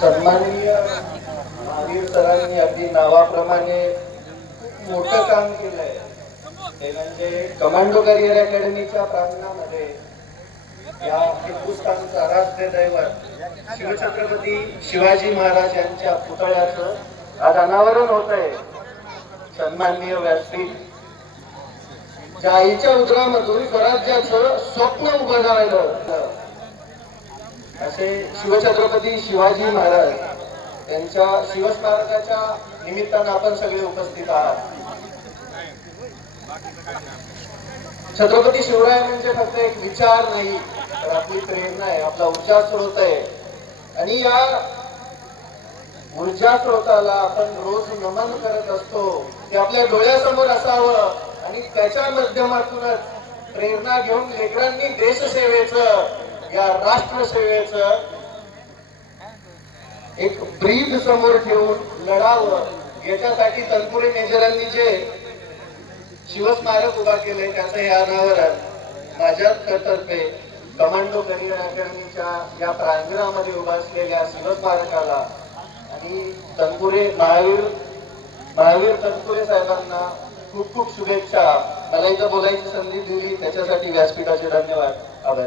सन्माननीय महावीर सरांनी अगदी नावाप्रमाणे मोठं काम केलंय ते म्हणजे कमांडो करिअर अकॅडमीच्या प्रांगणामध्ये या हिंदुस्थानचं आराध्य दैवत शिवछत्रपती शिवाजी महाराज यांच्या पुतळ्याचं आज अनावरण होत आहे। सन्माननीय व्यासपीठ ज्या आईच्या उदरामधून स्वराज्याचं स्वप्न उभं राहिलं असे शिवछत्रपती शिवाजी महाराज यांच्या शिवस्मारकाच्या निमित्तानं आपण सगळे उपस्थित आहात। छत्रपती शिवराय म्हणजे फक्त एक विचार नाही तर आपली प्रेरणा आहे, आपला ऊर्जा स्रोत आहे आणि या ऊर्जा स्रोताला आपण रोज नमन करत असतो ते आपल्या डोळ्यासमोर असावं आणि त्याच्या माध्यमातूनच प्रेरणा घेऊन लेकरांनी देशसेवेचं या राष्ट्रसेवेचं एक ब्रीद समोर ठेवून लढावं याच्यासाठी तनपुरे मेजरांनी जे शिवस्मारक उभा केले त्याचं हे अनावरण माझ्यातर्फे कमांडो करिअर अकॅडमीच्या या प्रांगणामध्ये उभा असलेल्या शिवस्मारकाला आणि तनपुरे महावीर तनपुरे साहेबांना खूप खूप शुभेच्छा। मला इथं बोलायची संधी दिली त्याच्यासाठी व्यासपीठाचे धन्यवाद, आभार।